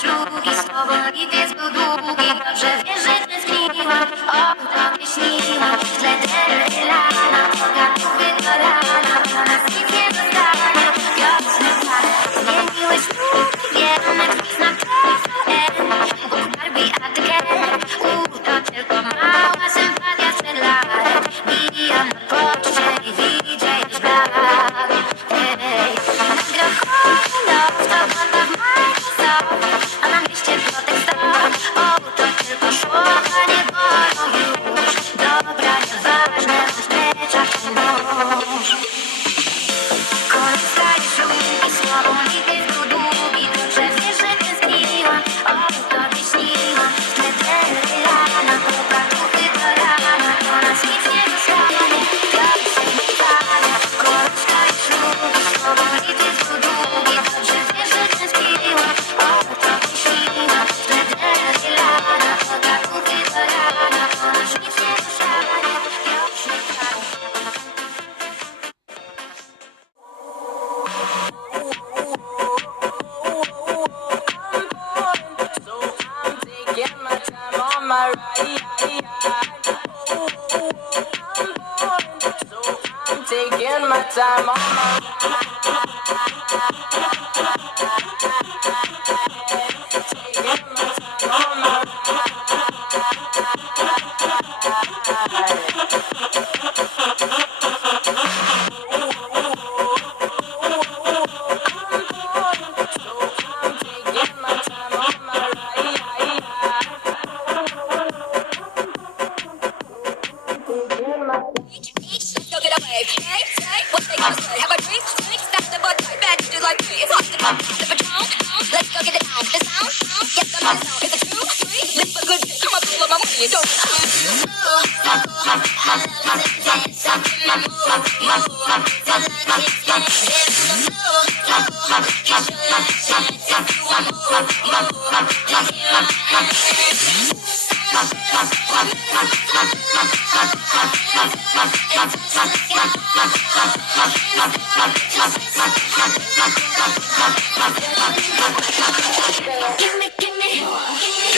шлюб і слова, і ти з подруги, та вже. Taking my time on my say? Have a stop the butt, right bad bitches like me. It's come the patron. It's a two, three, live for good. Come on, pull my money and don't. Gimme, gimme, Tylko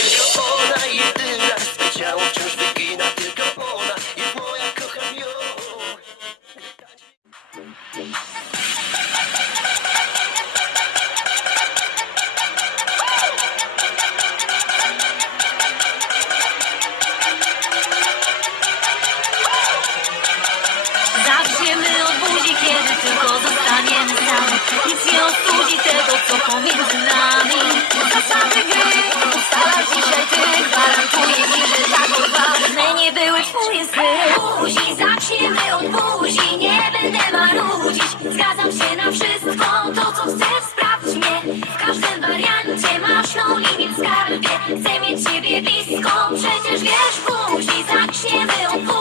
Nic nie ostudzi tego, co pomiędzy nami. Zasady gry ustalasz dzisiaj ty. Gwarantuję ci, że tak odważne nie były twoje sny. Buzi, zaczniemy od buzi. Nie będę marudzić, zgadzam się na wszystko. To co chcesz, sprawdź mnie. W każdym wariancie masz no limit skarbie. Chcę mieć ciebie blisko, przecież wiesz buzi Zaczniemy od buzi,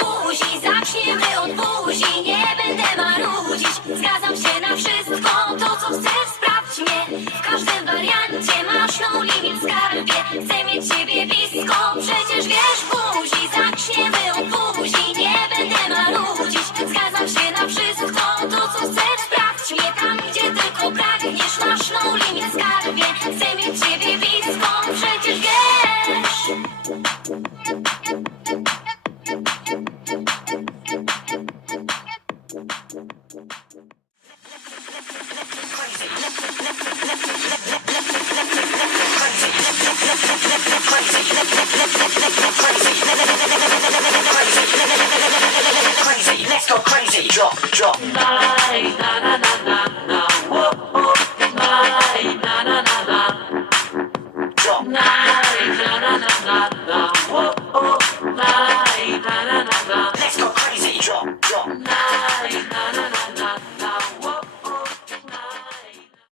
buzi, zaczniemy od buzi Nie będę marudzić, zgadzam się na wszystko To co chcesz, sprawdź mnie. W każdym wariancie masz no limit skarbie. Chcę mieć ciebie blisko, Drop, drop. Drop